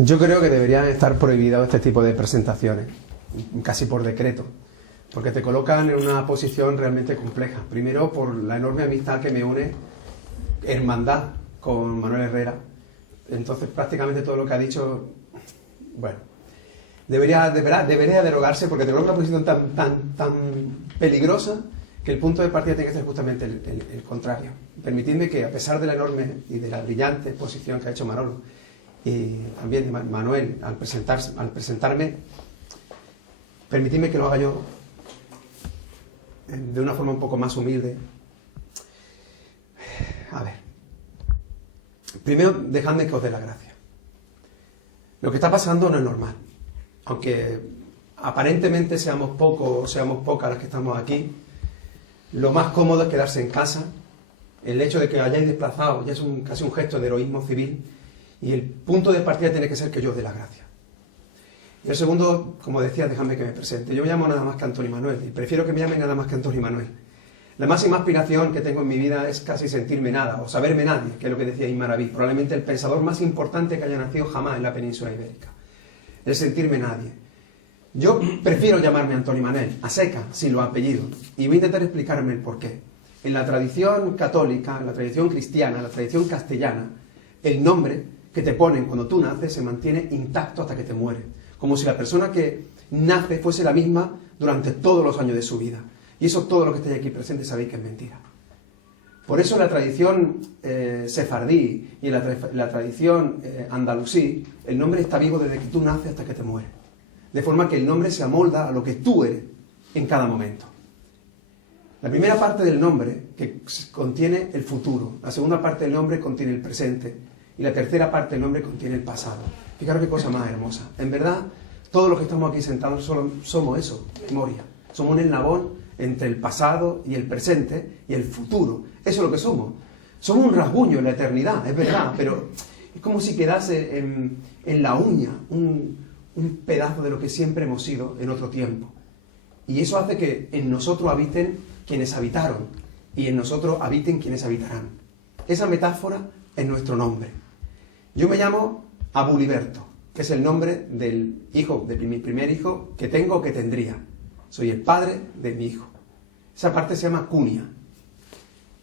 Yo creo que deberían estar prohibidos este tipo de presentaciones, casi por decreto, porque te colocan en una posición realmente compleja. Primero, por la enorme amistad que me une, hermandad, con Manuel Herrera. Entonces, prácticamente todo lo que ha dicho, bueno, debería derogarse, porque te coloca una posición tan peligrosa que el punto de partida tiene que ser justamente el contrario. Permitidme que, a pesar de la enorme y de la brillante exposición que ha hecho Manolo, y también Manuel, al presentarme, permitidme que lo haga yo de una forma un poco más humilde. A ver, primero dejadme que os dé la gracia. Lo que está pasando no es normal, aunque aparentemente seamos pocos o seamos pocas las que estamos aquí. Lo más cómodo es quedarse en casa. El hecho de que hayáis desplazado ya es casi un gesto de heroísmo civil, y el punto de partida tiene que ser que yo os dé la gracia. Y el segundo, como decía, dejadme que me presente. Yo me llamo nada más que Antoni Manuel, y prefiero que me llamen nada más que Antoni Manuel. La máxima aspiración que tengo en mi vida es casi sentirme nada, o saberme nadie, que es lo que decía Imaraví, probablemente el pensador más importante que haya nacido jamás en la península ibérica. El sentirme nadie. Yo prefiero llamarme Antoni Manuel, a seca, sin los apellidos, y voy a intentar explicarme el porqué. En la tradición católica, en la tradición cristiana, en la tradición castellana, el nombre que te ponen cuando tú naces se mantiene intacto hasta que te mueres, como si la persona que nace fuese la misma durante todos los años de su vida. Y eso, todo lo que estáis aquí presentes sabéis que es mentira. Por eso en la tradición sefardí y en la tradición andalusí, el nombre está vivo desde que tú naces hasta que te mueres. De forma que el nombre se amolda a lo que tú eres en cada momento. La primera parte del nombre que contiene el futuro, la segunda parte del nombre contiene el presente, y la tercera parte del nombre contiene el pasado. Fijaros qué cosa más hermosa. En verdad, todos los que estamos aquí sentados somos eso, memoria. Somos un eslabón entre el pasado y el presente y el futuro. Eso es lo que somos. Somos un rasguño en la eternidad, es verdad, pero es como si quedase en la uña un pedazo de lo que siempre hemos sido en otro tiempo. Y eso hace que en nosotros habiten quienes habitaron y en nosotros habiten quienes habitarán. Esa metáfora es nuestro nombre. Yo me llamo Abuliberto, que es el nombre del hijo, de mi primer hijo que tengo o que tendría. Soy el padre de mi hijo. Esa parte se llama cunia.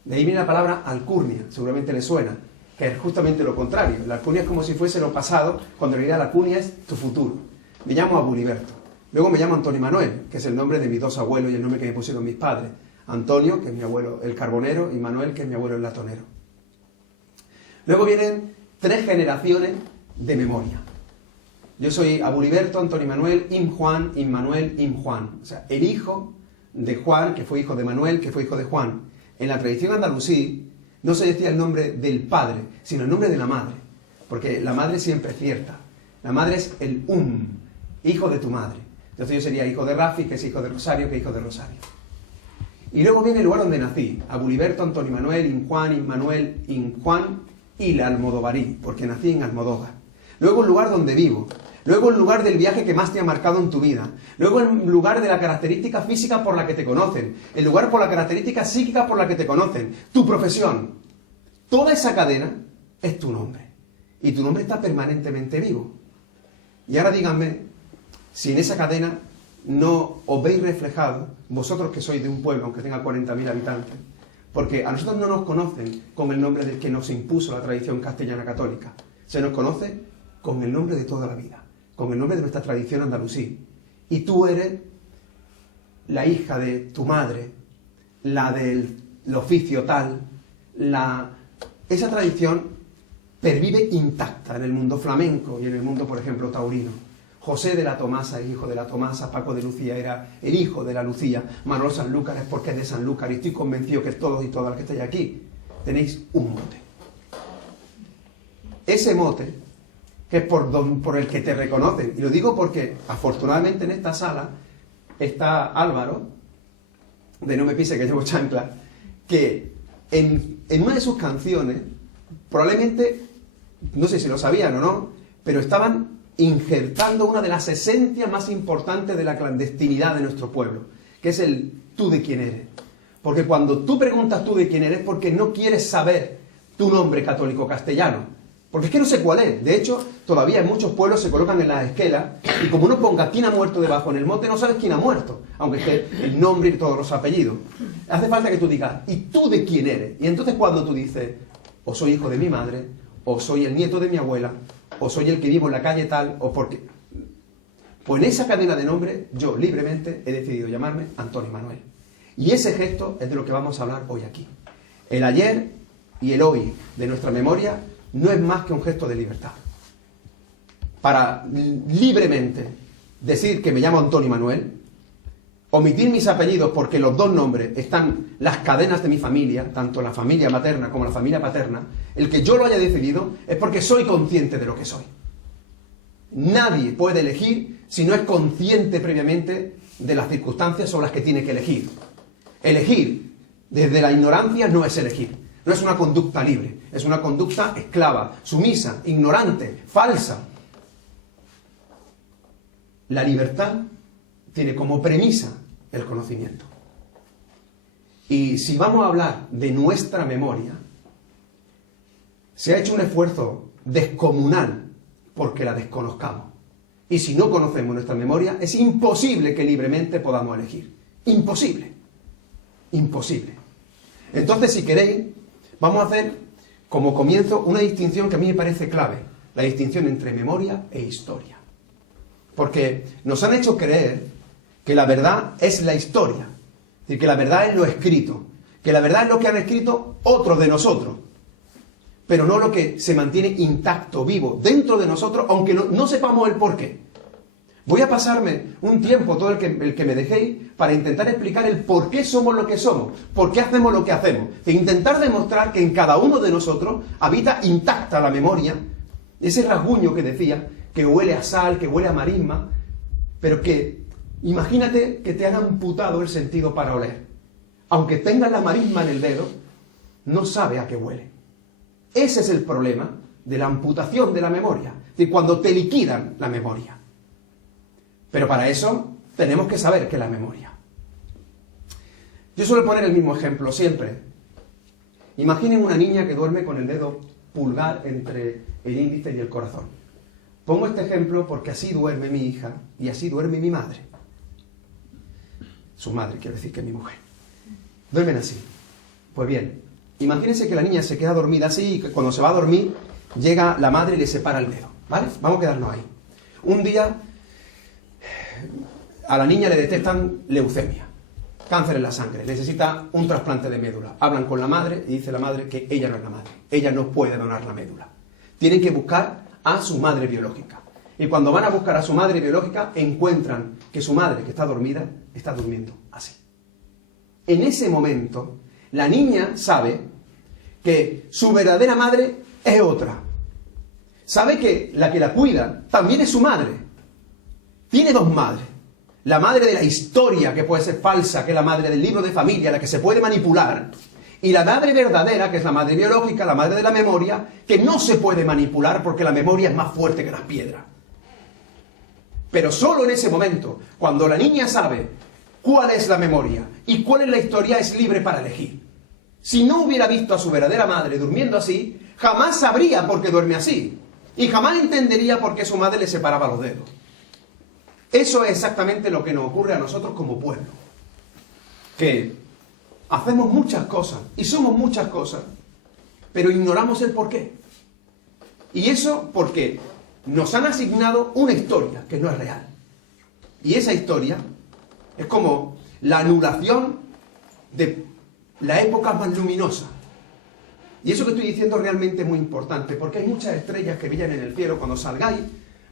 De ahí viene la palabra alcurnia, seguramente le suena, que es justamente lo contrario. La alcurnia es como si fuese lo pasado, cuando en realidad la cunia es tu futuro. Me llamo Abuliberto. Luego me llamo Antoni Manuel, que es el nombre de mis dos abuelos y el nombre que me pusieron mis padres. Antonio, que es mi abuelo el carbonero, y Manuel, que es mi abuelo el latonero. Luego vienen 3 generaciones de memoria. Yo soy Abuliberto, Antoni Manuel, Im Juan, Im Manuel, Im Juan. O sea, el hijo de Juan, que fue hijo de Manuel, que fue hijo de Juan. En la tradición andalusí no se decía el nombre del padre, sino el nombre de la madre. Porque la madre siempre es cierta. La madre es el hijo de tu madre. Entonces yo sería hijo de Rafi, que es hijo de Rosario, que es hijo de Rosario. Y luego viene el lugar donde nací. Abuliberto, Antoni Manuel, Im Juan, Im Manuel, Im Juan y la Almodovarí, porque nací en Almodóvar. Luego el lugar donde vivo. Luego el lugar del viaje que más te ha marcado en tu vida. Luego el lugar de la característica física por la que te conocen. El lugar por la característica psíquica por la que te conocen. Tu profesión. Toda esa cadena es tu nombre. Y tu nombre está permanentemente vivo. Y ahora díganme si en esa cadena no os veis reflejado, vosotros que sois de un pueblo, aunque tenga 40.000 habitantes, porque a nosotros no nos conocen con el nombre del que nos impuso la tradición castellana católica. Se nos conoce con el nombre de toda la vida, con el nombre de nuestra tradición andalusí. Y tú eres la hija de tu madre, la del oficio tal, esa tradición pervive intacta en el mundo flamenco y en el mundo, por ejemplo, taurino. José de la Tomasa, el hijo de la Tomasa, Paco de Lucía era el hijo de la Lucía, Manuel Sanlúcar es porque es de Sanlúcar, y estoy convencido que todos y todas las que estáis aquí tenéis un mote. Ese mote, que es por el que te reconocen, y lo digo porque afortunadamente en esta sala está Álvaro, de No me pise que llevo chancla, que en una de sus canciones, probablemente, no sé si lo sabían o no, pero estaban injertando una de las esencias más importantes de la clandestinidad de nuestro pueblo, que es el tú de quién eres. Porque cuando tú preguntas tú de quién eres, porque no quieres saber tu nombre católico castellano, Porque es que no sé cuál es. De hecho, todavía en muchos pueblos se colocan en las esquelas y como uno ponga quién ha muerto debajo en el monte, no sabes quién ha muerto, aunque esté el nombre y todos los apellidos. Hace falta que tú digas, ¿y tú de quién eres? Y entonces cuando tú dices, o soy hijo de mi madre, o soy el nieto de mi abuela, o soy el que vivo en la calle tal, o porque... Pues en esa cadena de nombres, yo libremente he decidido llamarme Antonio Manuel. Y ese gesto es de lo que vamos a hablar hoy aquí. El ayer y el hoy de nuestra memoria no es más que un gesto de libertad. Para libremente decir que me llamo Antonio Manuel, omitir mis apellidos porque los dos nombres están las cadenas de mi familia, tanto la familia materna como la familia paterna, el que yo lo haya decidido es porque soy consciente de lo que soy. Nadie puede elegir si no es consciente previamente de las circunstancias sobre las que tiene que elegir. Elegir desde la ignorancia no es elegir. No es una conducta libre, es una conducta esclava, sumisa, ignorante, falsa. La libertad tiene como premisa el conocimiento. Y si vamos a hablar de nuestra memoria, se ha hecho un esfuerzo descomunal porque la desconozcamos. Y si no conocemos nuestra memoria, es imposible que libremente podamos elegir. Imposible. Imposible. Entonces, si queréis, vamos a hacer como comienzo una distinción que a mí me parece clave, la distinción entre memoria e historia. Porque nos han hecho creer que la verdad es la historia, es decir, que la verdad es lo escrito, que la verdad es lo que han escrito otros de nosotros, pero no lo que se mantiene intacto, vivo, dentro de nosotros, aunque no sepamos el porqué. Voy a pasarme un tiempo, todo el que me dejéis, para intentar explicar el por qué somos lo que somos, por qué hacemos lo que hacemos. E intentar demostrar que en cada uno de nosotros habita intacta la memoria, ese rasguño que decía, que huele a sal, que huele a marisma, pero que, imagínate que te han amputado el sentido para oler. Aunque tengas la marisma en el dedo, no sabe a qué huele. Ese es el problema de la amputación de la memoria, de cuando te liquidan la memoria. Pero para eso tenemos que saber qué es la memoria. Yo suelo poner el mismo ejemplo siempre. Imaginen una niña que duerme con el dedo pulgar entre el índice y el corazón. Pongo este ejemplo porque así duerme mi hija y así duerme mi madre. Su madre, quiero decir que mi mujer. Duermen así. Pues bien, imagínense que la niña se queda dormida así y que cuando se va a dormir llega la madre y le separa el dedo. ¿Vale? Vamos a quedarnos ahí. Un día a la niña le detectan leucemia, cáncer en la sangre, necesita un trasplante de médula. Hablan con la madre y dice la madre que ella no es la madre, ella no puede donar la médula. Tienen que buscar a su madre biológica. Y cuando van a buscar a su madre biológica, encuentran que su madre, que está dormida, está durmiendo así. En ese momento, la niña sabe que su verdadera madre es otra. Sabe que la cuida también es su madre. Tiene dos madres. La madre de la historia, que puede ser falsa, que es la madre del libro de familia, la que se puede manipular, y la madre verdadera, que es la madre biológica, la madre de la memoria, que no se puede manipular porque la memoria es más fuerte que las piedras. Pero solo en ese momento, cuando la niña sabe cuál es la memoria y cuál es la historia, es libre para elegir. Si no hubiera visto a su verdadera madre durmiendo así, jamás sabría por qué duerme así, y jamás entendería por qué su madre le separaba los dedos. Eso es exactamente lo que nos ocurre a nosotros como pueblo. Que hacemos muchas cosas y somos muchas cosas, pero ignoramos el porqué. Y eso porque nos han asignado una historia que no es real. Y esa historia es como la anulación de la época más luminosa. Y eso que estoy diciendo es realmente muy importante, porque hay muchas estrellas que brillan en el cielo. Cuando salgáis,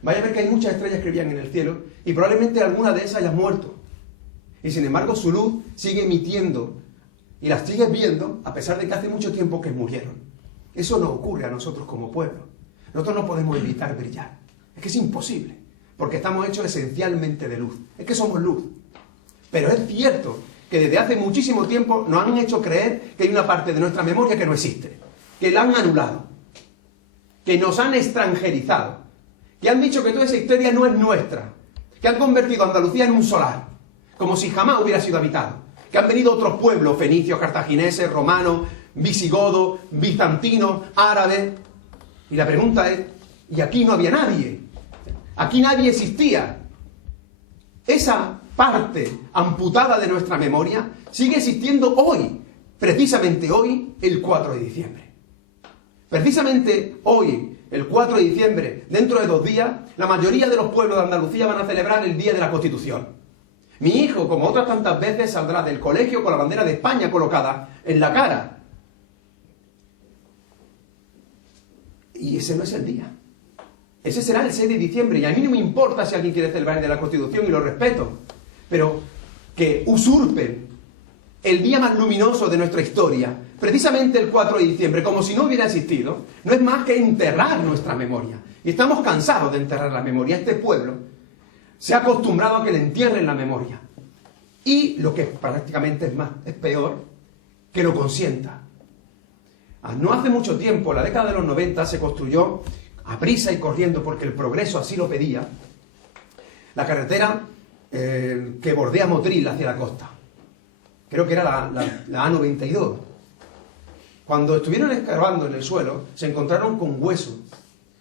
vais a ver que hay muchas estrellas que brillan en el cielo y probablemente alguna de esas hayan muerto. Y sin embargo su luz sigue emitiendo y las sigues viendo a pesar de que hace mucho tiempo que murieron. Eso no ocurre a nosotros como pueblo. Nosotros no podemos evitar brillar. Es que es imposible, porque estamos hechos esencialmente de luz. Es que somos luz. Pero es cierto que desde hace muchísimo tiempo nos han hecho creer que hay una parte de nuestra memoria que no existe, que la han anulado, que nos han extranjerizado, que han dicho que toda esa historia no es nuestra, que han convertido a Andalucía en un solar, como si jamás hubiera sido habitado, que han venido otros pueblos, fenicios, cartagineses, romanos, visigodos, bizantinos, árabes, Y la pregunta es, ¿y aquí no había nadie? Aquí nadie existía. Esa parte amputada de nuestra memoria sigue existiendo hoy, precisamente hoy, el 4 de diciembre. Precisamente hoy, el 4 de diciembre, dentro de 2 días, la mayoría de los pueblos de Andalucía van a celebrar el Día de la Constitución. Mi hijo, como otras tantas veces, saldrá del colegio con la bandera de España colocada en la cara. Y ese no es el día. Ese será el 6 de diciembre, y a mí no me importa si alguien quiere celebrar el Día de la Constitución, y lo respeto, pero que usurpen el día más luminoso de nuestra historia, precisamente el 4 de diciembre, como si no hubiera existido, no es más que enterrar nuestra memoria. Y estamos cansados de enterrar la memoria. Este pueblo se ha acostumbrado a que le entierren la memoria. Y lo que prácticamente es peor, que lo consienta. No hace mucho tiempo, en la década de los 90, se construyó a prisa y corriendo, porque el progreso así lo pedía, la carretera que bordea Motril hacia la costa. Creo que era la A92. Cuando estuvieron escarbando en el suelo, se encontraron con huesos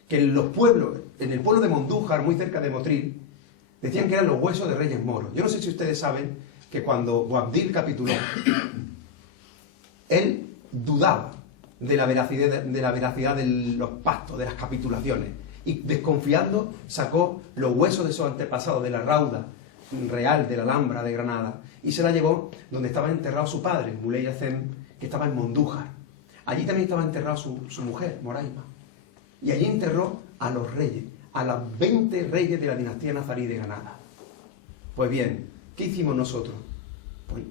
que en los pueblos, en el pueblo de Mondújar, muy cerca de Motril, decían que eran los huesos de reyes moros. Yo no sé si ustedes saben que cuando Boabdil capituló, él dudaba de la veracidad de los pactos, de las capitulaciones, y desconfiando sacó los huesos de sus antepasados de la rauda real de la Alhambra de Granada y se la llevó donde estaba enterrado su padre, Muley Hacem, que estaba en Mondújar. Allí también estaba enterrado su mujer, Moraima, y allí enterró a los reyes, a los 20 reyes de la dinastía nazarí de Granada. Pues bien, ¿qué hicimos nosotros? Pues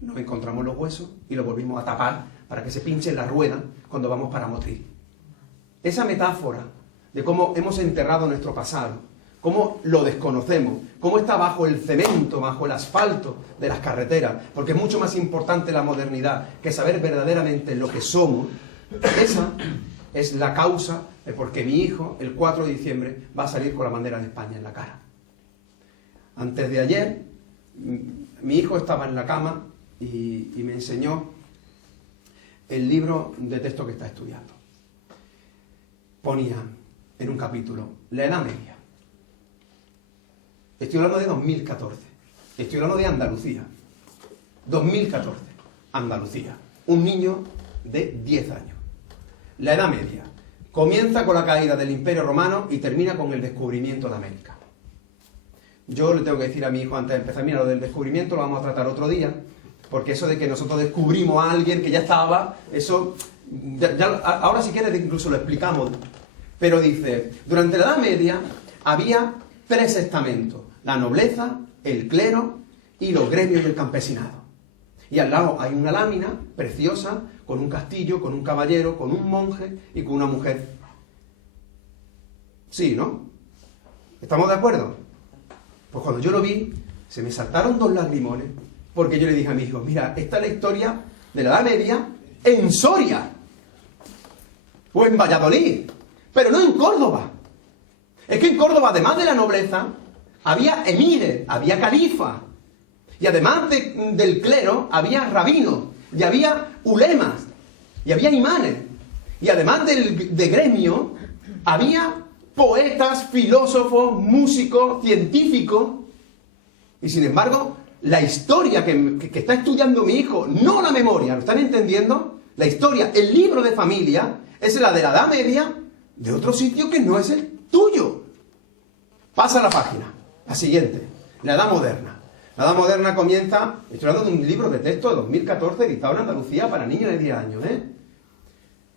nos encontramos los huesos y los volvimos a tapar para que se pinche la rueda cuando vamos para Motril. Esa metáfora de cómo hemos enterrado nuestro pasado, cómo lo desconocemos, cómo está bajo el cemento, bajo el asfalto de las carreteras, porque es mucho más importante la modernidad que saber verdaderamente lo que somos. Esa es la causa de por qué mi hijo, el 4 de diciembre, va a salir con la bandera de España en la cara. Antes de ayer, mi hijo estaba en la cama y me enseñó el libro de texto que está estudiando. Ponía en un capítulo la Edad Media. Estoy hablando de 2014. Estoy hablando de Andalucía. 2014. Andalucía. Un niño de 10 años. La Edad Media. Comienza con la caída del Imperio Romano y termina con el descubrimiento de América. Yo le tengo que decir a mi hijo antes de empezar, mira, lo del descubrimiento lo vamos a tratar otro día, porque eso de que nosotros descubrimos a alguien que ya estaba, eso, ahora si quieres incluso lo explicamos. Pero dice, durante la Edad Media había 3 estamentos, la nobleza, el clero y los gremios y el campesinado. Y al lado hay una lámina preciosa, con un castillo, con un caballero, con un monje y con una mujer. Sí, ¿no? ¿Estamos de acuerdo? Pues cuando yo lo vi, se me saltaron 2 lagrimones, porque yo le dije a mi hijo, mira, esta es la historia de la Edad Media en Soria, o en Valladolid, pero no en Córdoba. Es que en Córdoba, además de la nobleza, había emires, había califas, y además del clero, había rabinos, y había ulemas, y había imanes, y además de gremio, había poetas, filósofos, músicos, científicos, y sin embargo, la historia que está estudiando mi hijo, no la memoria, ¿lo están entendiendo? La historia, el libro de familia, es la de la Edad Media, de otro sitio que no es el tuyo. Pasa la página, la siguiente, la Edad Moderna. La Edad Moderna comienza, estoy hablando de un libro de texto de 2014 editado en Andalucía para niños de 10 años, ¿eh?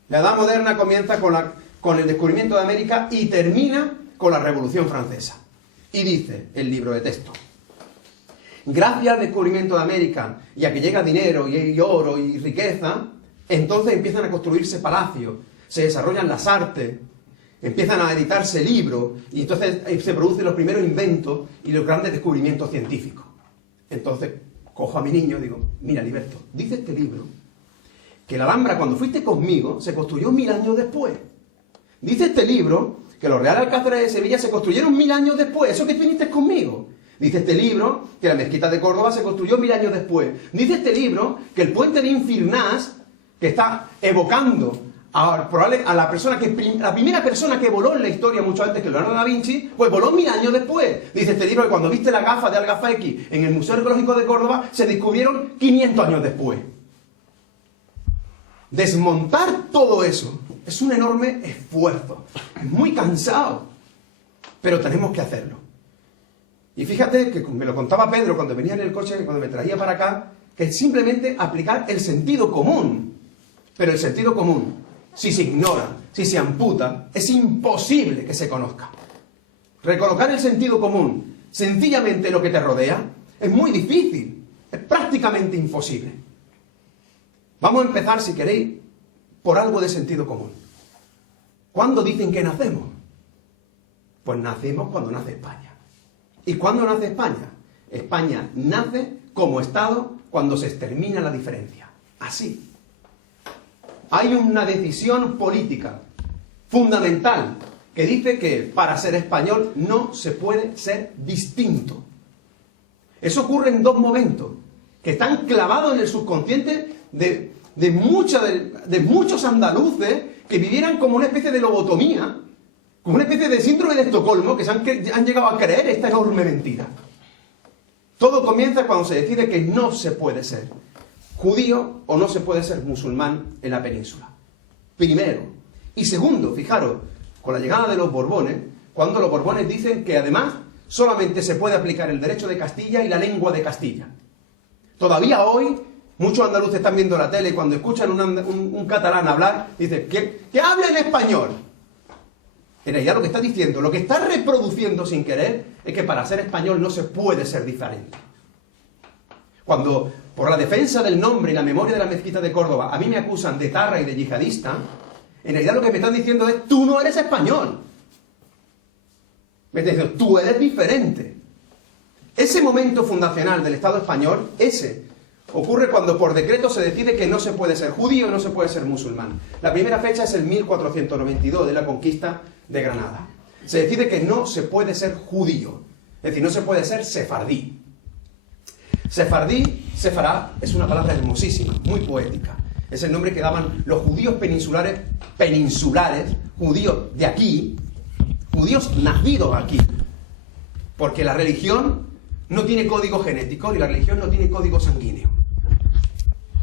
La Edad Moderna comienza con el descubrimiento de América y termina con la Revolución Francesa. Y dice el libro de texto, gracias al descubrimiento de América y a que llega dinero y oro y riqueza, entonces empiezan a construirse palacios, se desarrollan las artes, empiezan a editarse libros y entonces se producen los primeros inventos y los grandes descubrimientos científicos. Entonces cojo a mi niño y digo, mira, Liberto, dice este libro que la Alhambra, cuando fuiste conmigo, se construyó 1000 años después. Dice este libro que los Real Alcázares de Sevilla se construyeron 1000 años después, eso que viniste conmigo. Dice este libro que la mezquita de Córdoba se construyó 1000 años después. Dice este libro que el puente de Infirnás, que está evocando a la primera persona que voló en la historia mucho antes que Leonardo da Vinci, pues voló 1000 años después. Dice este libro que cuando viste la gafa de Algafa X en el Museo Arqueológico de Córdoba, se descubrieron 500 años después. Desmontar todo eso es un enorme esfuerzo, es muy cansado, pero tenemos que hacerlo. Y fíjate que me lo contaba Pedro cuando venía en el coche, cuando me traía para acá, que es simplemente aplicar el sentido común. Pero el sentido común, si se ignora, si se amputa, es imposible que se conozca. Recolocar el sentido común sencillamente en lo que te rodea es muy difícil, es prácticamente imposible. Vamos a empezar, si queréis, por algo de sentido común. ¿Cuándo dicen que nacemos? Pues nacemos cuando nace España. ¿Y cuándo nace España? España nace como Estado cuando se extermina la diferencia. Así. Hay una decisión política fundamental que dice que para ser español no se puede ser distinto. Eso ocurre en dos momentos que están clavados en el subconsciente de muchos andaluces que vivieran como una especie de lobotomía, como una especie de síndrome de Estocolmo, que han llegado a creer esta enorme mentira. Todo comienza cuando se decide que no se puede ser judío o no se puede ser musulmán en la península. Primero. Y segundo, fijaros, con la llegada de los Borbones, cuando los Borbones dicen que además solamente se puede aplicar el derecho de Castilla y la lengua de Castilla. Todavía hoy, muchos andaluces están viendo la tele y cuando escuchan un catalán hablar, dicen que hable en español. En realidad lo que está diciendo, lo que está reproduciendo sin querer, es que para ser español no se puede ser diferente. Cuando, por la defensa del nombre y la memoria de la mezquita de Córdoba, a mí me acusan de etarra y de yihadista, en realidad lo que me están diciendo es, tú no eres español. Me están diciendo, tú eres diferente. Ese momento fundacional del Estado español, ocurre cuando por decreto se decide que no se puede ser judío y no se puede ser musulmán. La primera fecha es el 1492 de la conquista de Granada. Se decide que no se puede ser judío, es decir, no se puede ser sefardí. Sefará, es una palabra hermosísima, muy poética. Es el nombre que daban los judíos peninsulares, judíos de aquí, judíos nacidos aquí. Porque la religión no tiene código genético y la religión no tiene código sanguíneo.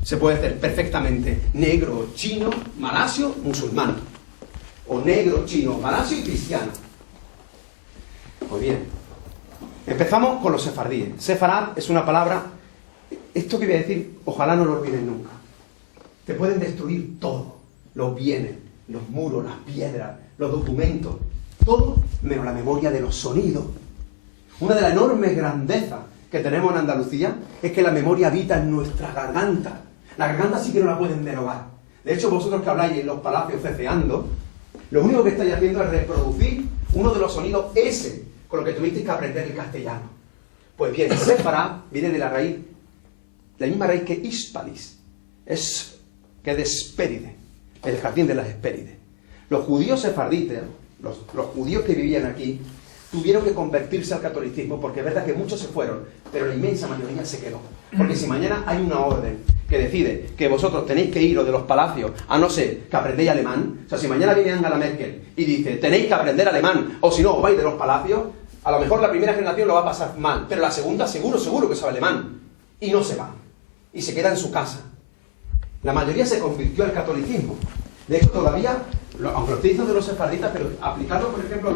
Se puede hacer perfectamente negro, chino, malasio, musulmán. O negro, chino, malasio y cristiano. Pues bien, empezamos con los sefardíes. Sefarad es una palabra, esto que voy a decir, ojalá no lo olviden nunca. Te pueden destruir todo, los bienes, los muros, las piedras, los documentos, todo menos la memoria de los sonidos. Una de las enormes grandezas que tenemos en Andalucía es que la memoria habita en nuestra garganta. La garganta sí que no la pueden derogar. De hecho, vosotros que habláis en los palacios ceceando, lo único que estáis haciendo es reproducir uno de los sonidos ese con lo que tuvisteis que aprender el castellano. Pues bien, Sefarad viene de la raíz, la misma raíz que Hispalis, que de Hespéride, el jardín de las Hespérides. Los judíos sefarditas, los judíos que vivían aquí, tuvieron que convertirse al catolicismo, porque es verdad que muchos se fueron, pero la inmensa mayoría se quedó. Porque si mañana hay una orden que decide que vosotros tenéis que iros de los palacios, a no ser que aprendéis alemán, o sea, si mañana viene Angela Merkel y dice, tenéis que aprender alemán, o si no, os vais de los palacios, a lo mejor la primera generación lo va a pasar mal, pero la segunda seguro que sabe alemán, y no se va, y se queda en su casa. La mayoría se convirtió al catolicismo. De hecho, todavía, aunque lo estoy diciendo de los sefarditas, pero aplicarlo, por ejemplo,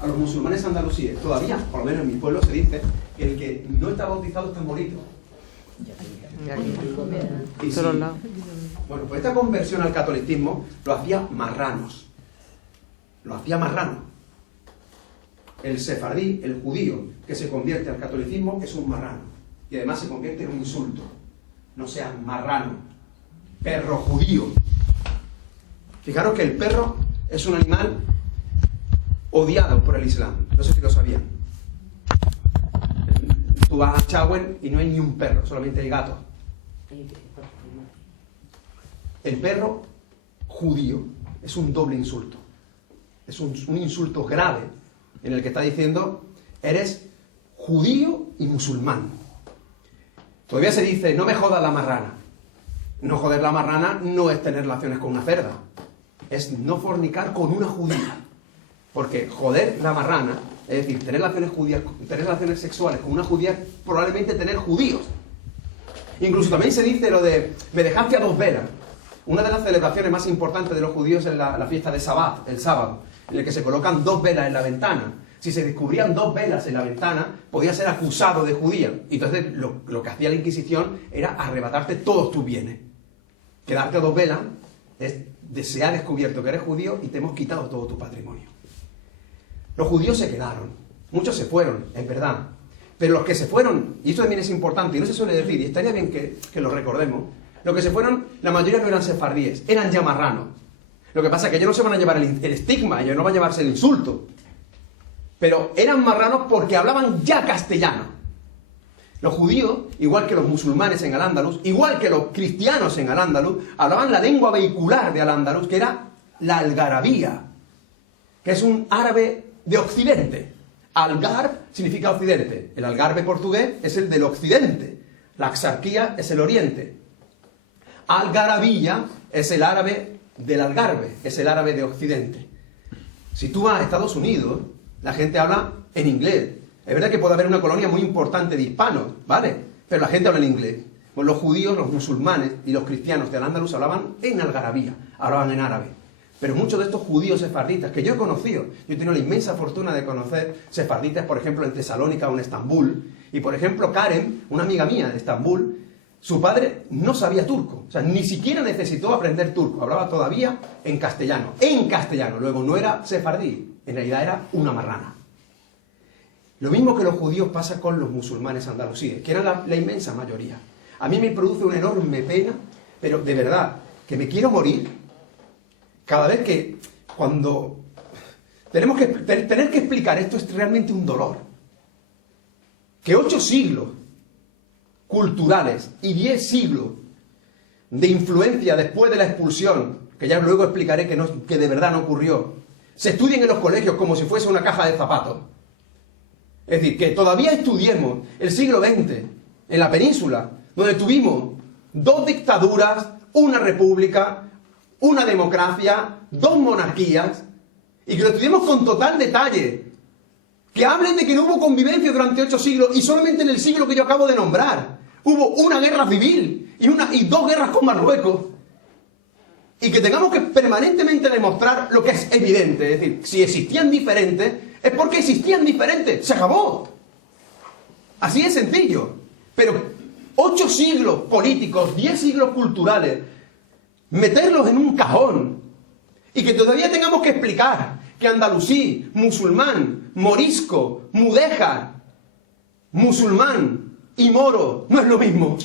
a los musulmanes andalusíes, todavía, por lo menos en mi pueblo, se dice que el que no está bautizado está morido. Y sí, bueno, pues esta conversión al catolicismo lo hacía marranos. El sefardí, el judío, que se convierte al catolicismo, es un marrano. Y además se convierte en un insulto. No seas marrano. Perro judío. Fijaros que el perro es un animal odiado por el Islam. No sé si lo sabían. Tú vas a Chauen y no hay ni un perro, solamente hay gatos. El perro judío es un doble insulto. Es un insulto grave en el que está diciendo, eres judío y musulmán. Todavía se dice, no me jodas la marrana. No joder la marrana no es tener relaciones con una cerda. es no fornicar con una judía. Porque joder la marrana, es decir, tener relaciones sexuales con una judía, es probablemente tener judíos. Incluso también se dice lo de, me dejaste a 2 velas. Una de las celebraciones más importantes de los judíos es la fiesta de Sabbat, el sábado, en el que se colocan 2 velas en la ventana. Si se descubrían 2 velas en la ventana, podía ser acusado de judía. Y entonces lo que hacía la Inquisición era arrebatarte todos tus bienes. Quedarte a 2 velas se ha descubierto que eres judío y te hemos quitado todo tu patrimonio. Los judíos se quedaron, muchos se fueron, es verdad. Pero los que se fueron, y esto también es importante, y no se suele decir, y estaría bien que lo recordemos, los que se fueron, la mayoría no eran sefardíes, eran ya marranos. Lo que pasa es que ellos no se van a llevar el estigma, ellos no van a llevarse el insulto. Pero eran marranos porque hablaban ya castellano. Los judíos, igual que los musulmanes en Al-Ándalus, igual que los cristianos en Al-Ándalus, hablaban la lengua vehicular de Al-Ándalus, que era la algarabía, que es un árabe de Occidente. Algarb significa Occidente. El algarve portugués es el del Occidente. La Axarquía es el Oriente. Algarabía es el árabe del Algarve, es el árabe de Occidente. Si tú vas a Estados Unidos, la gente habla en inglés. Es verdad que puede haber una colonia muy importante de hispanos, ¿vale? Pero la gente habla en inglés. Pues los judíos, los musulmanes y los cristianos de Al-Ándalus hablaban en algarabía, hablaban en árabe. Pero muchos de estos judíos sefarditas que yo he conocido, yo he tenido la inmensa fortuna de conocer sefarditas, por ejemplo, en Tesalónica o en Estambul. Y, por ejemplo, Karen, una amiga mía de Estambul, su padre no sabía turco. O sea, ni siquiera necesitó aprender turco. Hablaba todavía en castellano. En castellano. Luego no era sefardí. En realidad era una marrana. Lo mismo que los judíos pasa con los musulmanes andalusíes, que eran la inmensa mayoría. A mí me produce una enorme pena, pero de verdad, que me quiero morir cada vez que cuando tener que explicar esto es realmente un dolor. Que 8 siglos culturales y 10 siglos de influencia después de la expulsión, que ya luego explicaré que de verdad no ocurrió, se estudien en los colegios como si fuese una caja de zapatos. Es decir, que todavía estudiemos el siglo XX en la península, donde tuvimos 2 dictaduras, una república, una democracia, 2 monarquías, y que lo estudiemos con total detalle. Que hablen de que no hubo convivencia durante 8 siglos, y solamente en el siglo que yo acabo de nombrar hubo una guerra civil y 2 guerras con Marruecos. Y que tengamos que permanentemente demostrar lo que es evidente. Es decir, si existían diferentes, es porque existían diferentes. Se acabó. Así es sencillo. Pero 8 siglos políticos, 10 siglos culturales, meterlos en un cajón y que todavía tengamos que explicar que andalusí, musulmán, morisco, mudéjar, musulmán y moro no es lo mismo.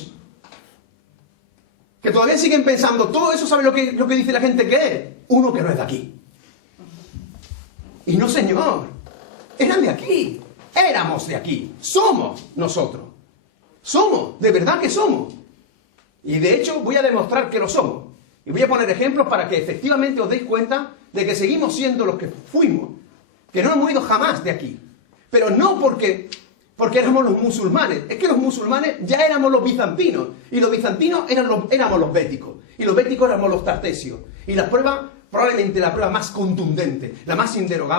Que todavía siguen pensando, todo eso sabe lo que dice la gente que es. Uno que no es de aquí. Y no, señor. Eran de aquí. Éramos de aquí. Somos nosotros. Somos. De verdad que somos. Y de hecho voy a demostrar que lo somos. Y voy a poner ejemplos para que efectivamente os deis cuenta de que seguimos siendo los que fuimos. Que no hemos ido jamás de aquí. Pero no porque éramos los musulmanes. Es que los musulmanes ya éramos los bizantinos. Y los bizantinos éramos los béticos. Y los béticos éramos los tartesios. Y la prueba, probablemente la prueba más contundente, la más inderogable,